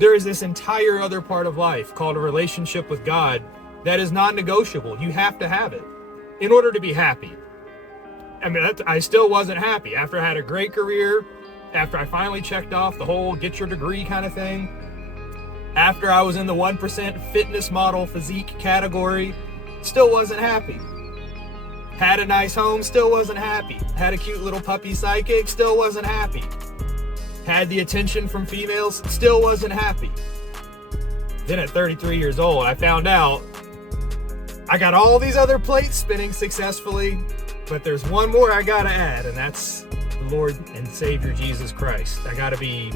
there is this entire other part of life called a relationship with God that is non-negotiable. You have to have it in order to be happy. I mean, I still wasn't happy after I had a great career, after I finally checked off the whole get your degree kind of thing, after I was in the 1% fitness model physique category, still wasn't happy. Had a nice home, still wasn't happy. Had a cute little puppy sidekick, still wasn't happy. Had the attention from females, still wasn't happy. Then at 33 years old, I found out I got all these other plates spinning successfully, but there's one more I gotta add, and that's the Lord and Savior Jesus Christ. I gotta be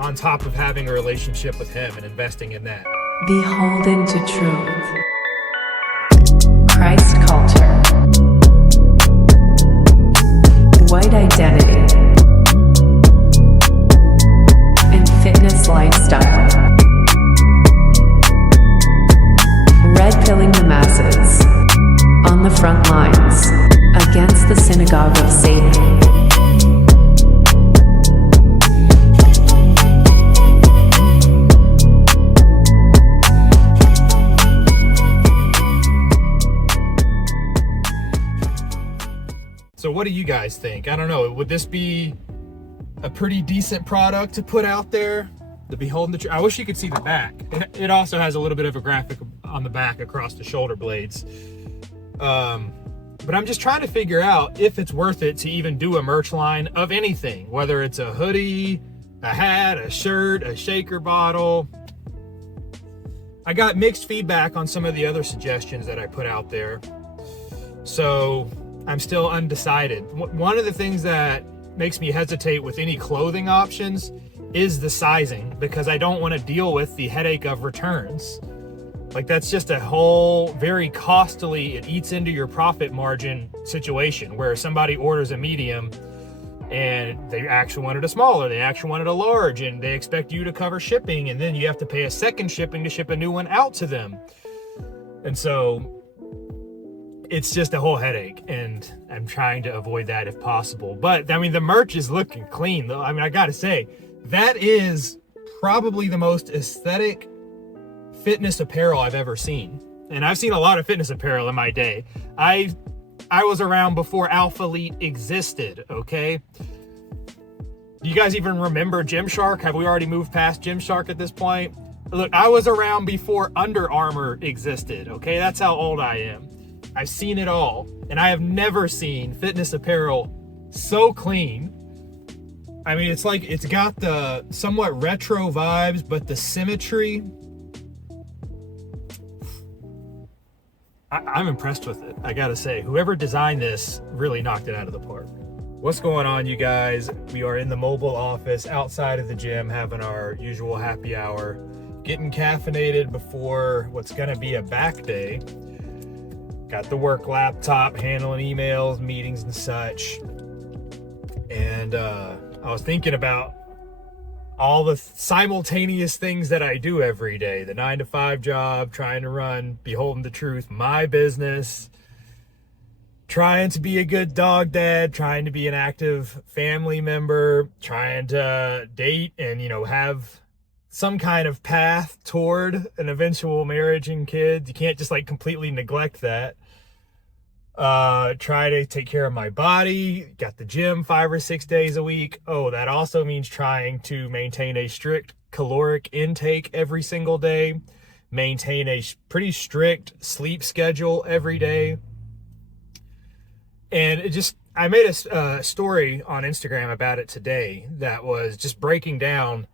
on top of having a relationship with Him and investing in that. Beholden to truth. Christ culture. White identity. And fitness lifestyle. Red pilling the masses. On the front lines. Against the synagogue of Satan. So what do you guys think? I don't know. Would this be a pretty decent product to put out there? The Beholden to Truth. I wish you could see the back. It also has a little bit of a graphic on the back across the shoulder blades. But I'm just trying to figure out if it's worth it to even do a merch line of anything, whether it's a hoodie, a hat, a shirt, a shaker bottle. I got mixed feedback on some of the other suggestions that I put out there. So I'm still undecided. One of the things that makes me hesitate with any clothing options is the sizing, because I don't want to deal with the headache of returns. Like, that's just a whole very costly, it eats into your profit margin situation where somebody orders a medium and they actually wanted a smaller, they actually wanted a large, and they expect you to cover shipping, and then you have to pay a second shipping to ship a new one out to them. And so it's just a whole headache, and I'm trying to avoid that if possible. But I mean, the merch is looking clean though. I mean, I gotta say, that is probably the most aesthetic fitness apparel I've ever seen. And I've seen a lot of fitness apparel in my day. I was around before Alpha Elite existed, okay? Do you guys even remember Gymshark? Have we already moved past Gymshark at this point? Look, I was around before Under Armour existed, okay? That's how old I am. I've seen it all, and I have never seen fitness apparel so clean. I mean, it's like, it's got the somewhat retro vibes, but the symmetry, I'm impressed with it. I gotta say, whoever designed this really knocked it out of the park. What's going on, you guys? We are in the mobile office outside of the gym, having our usual happy hour, getting caffeinated before what's gonna be a back day. Got the work laptop, handling emails, meetings and such. And I was thinking about all the simultaneous things that I do every day. The 9-to-5 job, trying to run Beholden to Truth, my business, trying to be a good dog dad, trying to be an active family member, trying to date and, you know, have some kind of path toward an eventual marriage and kids. You can't just like completely neglect that. Try to take care of my body, got the gym 5 or 6 days a week. Oh, that also means trying to maintain a strict caloric intake every single day, maintain a pretty strict sleep schedule every day. And I made a story on Instagram about it today that was just breaking down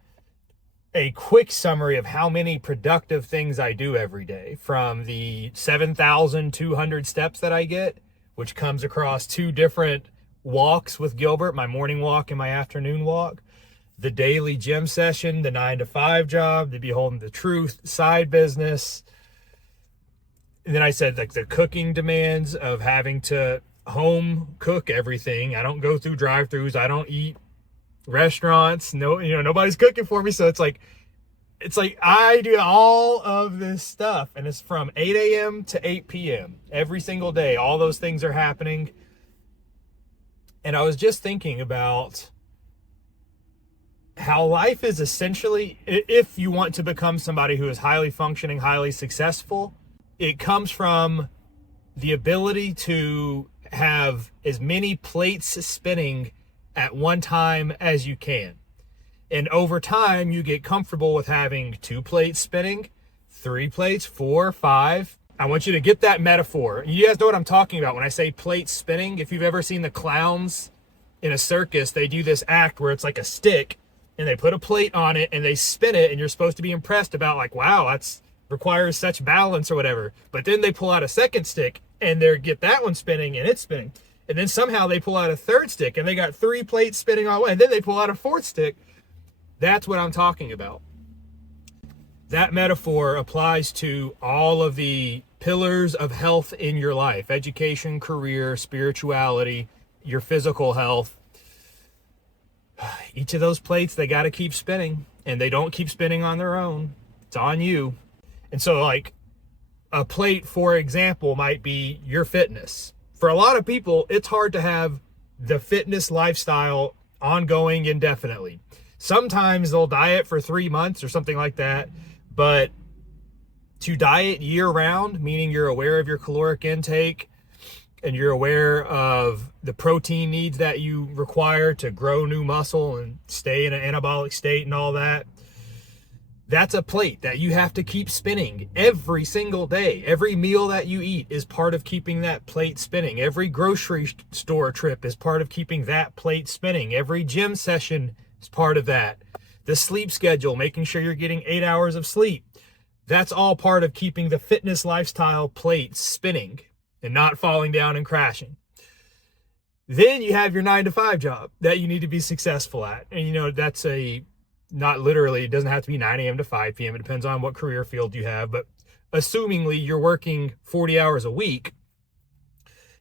a quick summary of how many productive things I do every day, from the 7,200 steps that I get, which comes across 2 different walks with Gilbert, my morning walk and my afternoon walk, the daily gym session, the 9-to-5 job, the Beholden to Truth side business. And then I said, like, the cooking demands of having to home cook everything. I don't go through drive-thrus. I don't eat restaurants. No, you know, nobody's cooking for me. So it's like I do all of this stuff, and it's from 8 a.m. to 8 p.m. every single day. All those things are happening. And I was just thinking about how life is essentially, if you want to become somebody who is highly functioning, highly successful, it comes from the ability to have as many plates spinning at one time as you can. And over time, you get comfortable with having 2 plates spinning, 3 plates, 4, 5. I want you to get that metaphor. You guys know what I'm talking about when I say plates spinning. If you've ever seen the clowns in a circus, they do this act where it's like a stick and they put a plate on it and they spin it, and you're supposed to be impressed about like, wow, that's requires such balance or whatever. But then they pull out a second stick and they get that one spinning and it's spinning. And then somehow they pull out a third stick and they got 3 plates spinning all the way. And then they pull out a 4th stick. That's what I'm talking about. That metaphor applies to all of the pillars of health in your life: education, career, spirituality, your physical health. Each of those plates, they got to keep spinning, and they don't keep spinning on their own. It's on you. And so like a plate, for example, might be your fitness. For a lot of people, it's hard to have the fitness lifestyle ongoing indefinitely. Sometimes they'll diet for 3 months or something like that, but to diet year round, meaning you're aware of your caloric intake and you're aware of the protein needs that you require to grow new muscle and stay in an anabolic state and all that, that's a plate that you have to keep spinning every single day. Every meal that you eat is part of keeping that plate spinning. Every grocery store trip is part of keeping that plate spinning. Every gym session is part of that. The sleep schedule, making sure you're getting 8 hours of sleep, that's all part of keeping the fitness lifestyle plate spinning and not falling down and crashing. Then you have your 9-to-5 job that you need to be successful at. And you know, that's not literally, it doesn't have to be 9 a.m. to 5 p.m. It depends on what career field you have. But assumingly you're working 40 hours a week,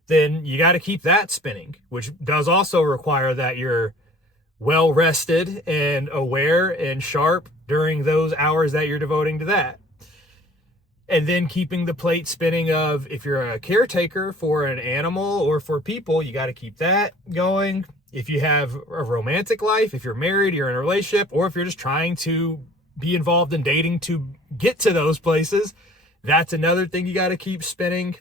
then you got to keep that spinning, which does also require that you're well rested and aware and sharp during those hours that you're devoting to that. And then keeping the plate spinning of, if you're a caretaker for an animal or for people, you got to keep that going. If you have a romantic life, if you're married, you're in a relationship, or if you're just trying to be involved in dating to get to those places, that's another thing you got to keep spinning.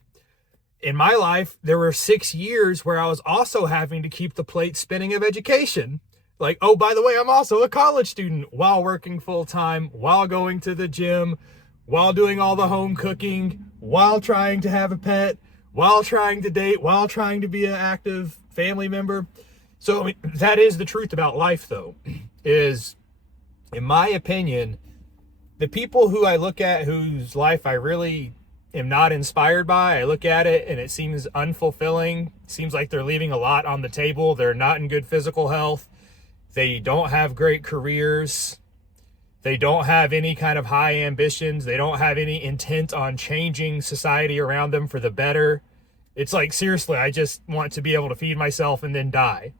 In my life, there were 6 years where I was also having to keep the plate spinning of education. Like, oh, by the way, I'm also a college student while working full time, while going to the gym, while doing all the home cooking, while trying to have a pet, while trying to date, while trying to be an active family member. So I mean, that is the truth about life, though, is, in my opinion, the people who I look at whose life I really am not inspired by, I look at it and it seems unfulfilling. Seems like they're leaving a lot on the table. They're not in good physical health. They don't have great careers. They don't have any kind of high ambitions. They don't have any intent on changing society around them for the better. It's like, seriously, I just want to be able to feed myself and then die.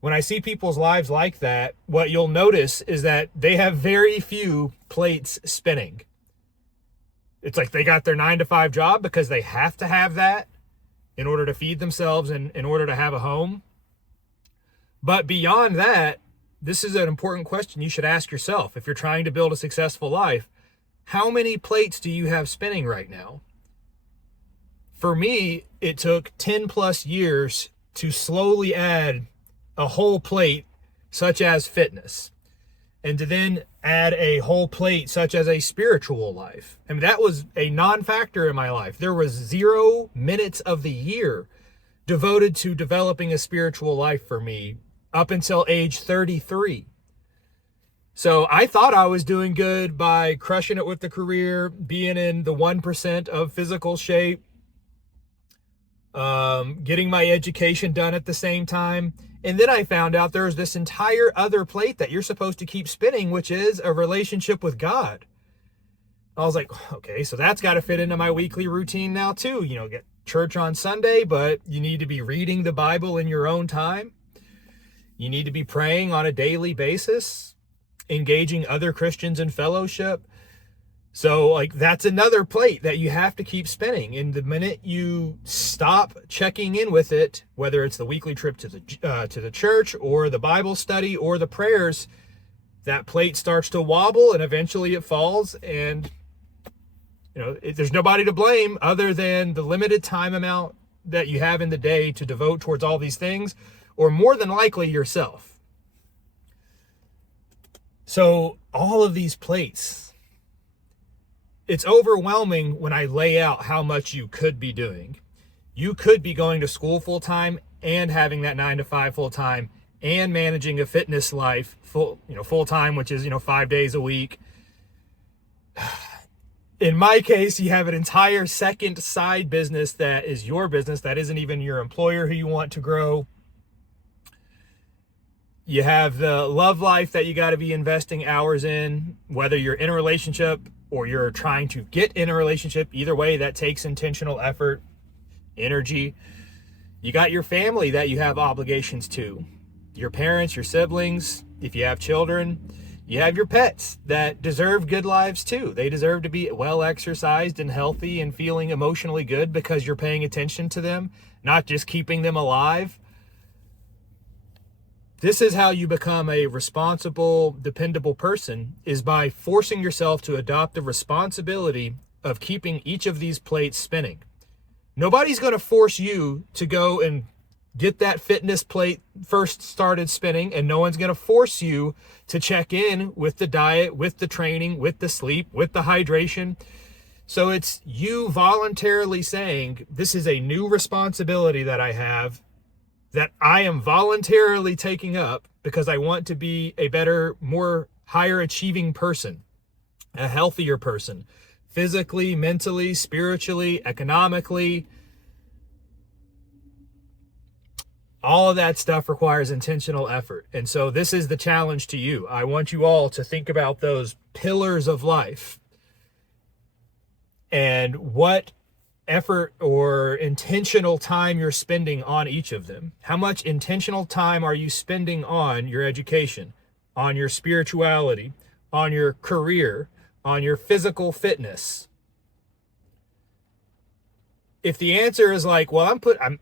When I see people's lives like that, what you'll notice is that they have very few plates spinning. It's like they got their 9-to-5 job because they have to have that in order to feed themselves and in order to have a home. But beyond that, this is an important question you should ask yourself. If you're trying to build a successful life, how many plates do you have spinning right now? For me, it took 10 plus years to slowly add a whole plate such as fitness, and to then add a whole plate such as a spiritual life. I mean, that was a non-factor in my life. There was 0 minutes of the year devoted to developing a spiritual life for me up until age 33. So I thought I was doing good by crushing it with the career, being in the 1% of physical shape, getting my education done at the same time. And then I found out there's this entire other plate that you're supposed to keep spinning, which is a relationship with God. I was like, okay, so that's got to fit into my weekly routine now too. You know, get church on Sunday, but you need to be reading the Bible in your own time. You need to be praying on a daily basis, engaging other Christians in fellowship. So like, that's another plate that you have to keep spinning. And the minute you stop checking in with it, whether it's the weekly trip to the church or the Bible study or the prayers, that plate starts to wobble and eventually it falls, and there's nobody to blame other than the limited time amount that you have in the day to devote towards all these things, or more than likely yourself. So all of these plates, it's overwhelming when I lay out how much you could be doing. You could be going to school full time and having that 9 to 5 full time and managing a fitness life full time, which is 5 days a week. In my case, you have an entire second side business that is your business, that isn't even your employer who you want to grow. You have the love life that you got to be investing hours in, whether you're in a relationship or you're trying to get in a relationship. Either way, that takes intentional effort, energy. You got your family that you have obligations to, your parents, your siblings, if you have children. You have your pets that deserve good lives too. They deserve to be well exercised and healthy and feeling emotionally good because you're paying attention to them, not just keeping them alive. This is how you become a responsible, dependable person, is by forcing yourself to adopt the responsibility of keeping each of these plates spinning. Nobody's going to force you to go and get that fitness plate first started spinning, and no one's going to force you to check in with the diet, with the training, with the sleep, with the hydration. So it's you voluntarily saying, this is a new responsibility that I have, that I am voluntarily taking up because I want to be a better, more higher achieving person, a healthier person, physically, mentally, spiritually, economically. All of that stuff requires intentional effort. And so this is the challenge to you. I want you all to think about those pillars of life and what effort or intentional time you're spending on each of them. How much intentional time are you spending on your education, on your spirituality, on your career, on your physical fitness? If the answer is like, well,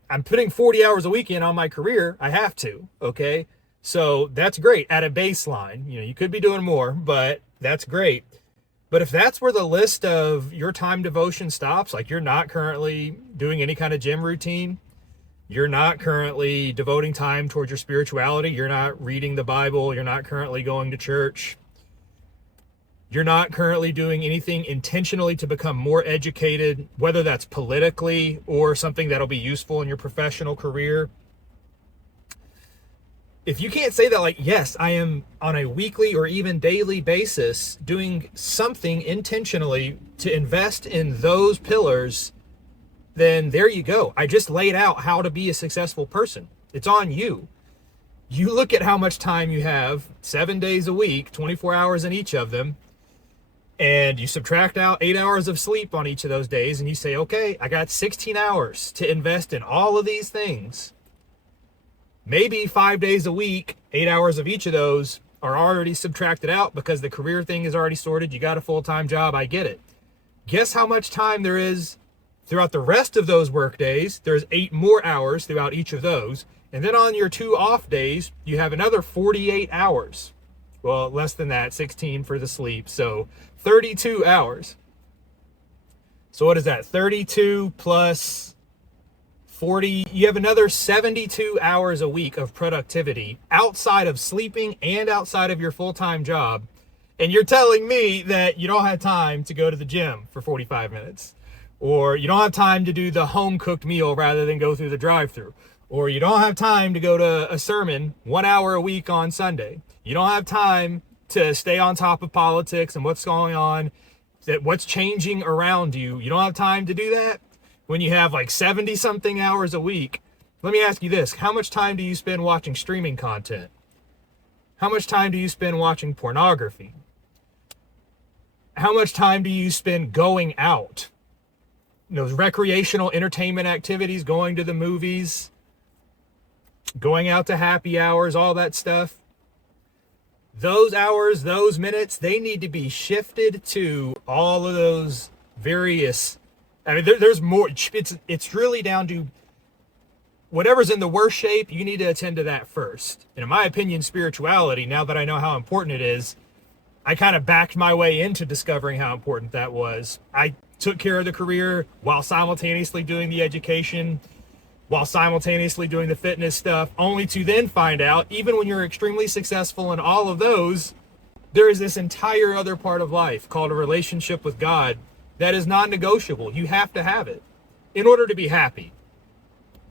I'm putting 40 hours a week in on my career, I have to, okay? So that's great at a baseline. You could be doing more, but that's great. But if that's where the list of your time devotion stops, like you're not currently doing any kind of gym routine, you're not currently devoting time towards your spirituality, you're not reading the Bible, you're not currently going to church, you're not currently doing anything intentionally to become more educated, whether that's politically or something that'll be useful in your professional career. If you can't say that, like, yes, I am on a weekly or even daily basis doing something intentionally to invest in those pillars, then there you go. I just laid out how to be a successful person. It's on you. You look at how much time you have, 7 days a week, 24 hours in each of them, and you subtract out 8 hours of sleep on each of those days, and you say, okay, I got 16 hours to invest in all of these things. Maybe 5 days a week, 8 hours of each of those are already subtracted out because the career thing is already sorted. You got a full-time job. I get it. Guess how much time there is throughout the rest of those work days? There's 8 more hours throughout each of those. And then on your 2 off days, you have another 48 hours. Well, less than that, 16 for the sleep. So 32 hours. So what is that? 32 plus 40, you have another 72 hours a week of productivity outside of sleeping and outside of your full-time job. And you're telling me that you don't have time to go to the gym for 45 minutes, or you don't have time to do the home-cooked meal rather than go through the drive-thru, or you don't have time to go to a sermon 1 hour a week on Sunday. You don't have time to stay on top of politics and what's going on, what's changing around you. You don't have time to do that when you have like 70 something hours a week. Let me ask you this. How much time do you spend watching streaming content? How much time do you spend watching pornography? How much time do you spend going out? Those recreational entertainment activities, going to the movies, going out to happy hours, all that stuff. Those hours, those minutes, they need to be shifted to all of those various, I mean, there's more. It's really down to whatever's in the worst shape, you need to attend to that first. And in my opinion, spirituality, now that I know how important it is, I kind of backed my way into discovering how important that was. I took care of the career while simultaneously doing the education, while simultaneously doing the fitness stuff, only to then find out, even when you're extremely successful in all of those, there is this entire other part of life called a relationship with God that is non-negotiable. You have to have it in order to be happy.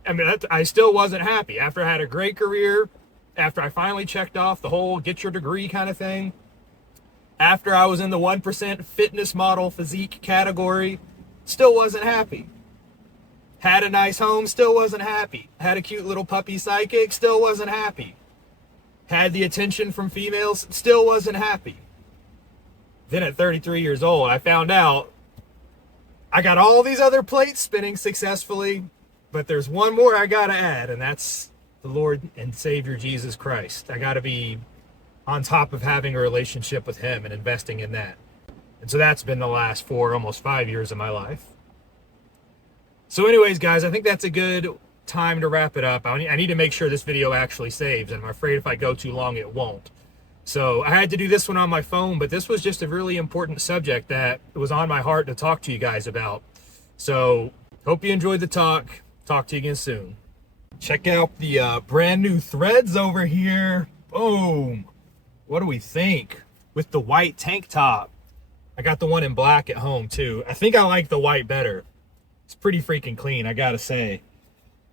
I mean, I still wasn't happy after I had a great career, after I finally checked off the whole get your degree kind of thing, after I was in the 1% fitness model physique category, still wasn't happy. Had a nice home, still wasn't happy. Had a cute little puppy psychic, still wasn't happy. Had the attention from females, still wasn't happy. Then at 33 years old, I found out I got all these other plates spinning successfully, but there's one more I gotta add, and that's the Lord and Savior Jesus Christ. I gotta be on top of having a relationship with Him and investing in that. And so that's been the last 4, almost 5 years of my life. So anyways, guys, I think that's a good time to wrap it up. I need to make sure this video actually saves, and I'm afraid if I go too long, it won't. So I had to do this one on my phone, but this was just a really important subject that was on my heart to talk to you guys about. So hope you enjoyed the talk. Talk to you again soon. Check out the brand new threads over here. Boom. What do we think? With the white tank top. I got the one in black at home too. I think I like the white better. It's pretty freaking clean, I gotta say.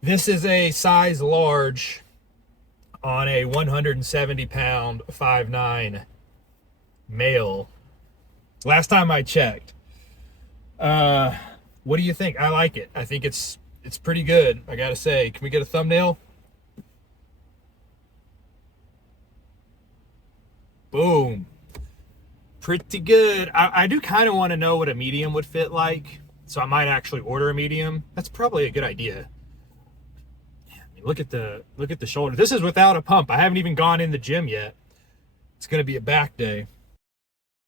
This is a size large on a 170 pound 5'9" male. Last time I checked. What do you think? I like it. I think it's pretty good, I gotta say. Can we get a thumbnail? Boom. Pretty good. I do kind of want to know what a medium would fit like, so I might actually order a medium. That's probably a good idea. I mean, look at the shoulder. This is without a pump. I haven't even gone in the gym yet. It's gonna be a back day.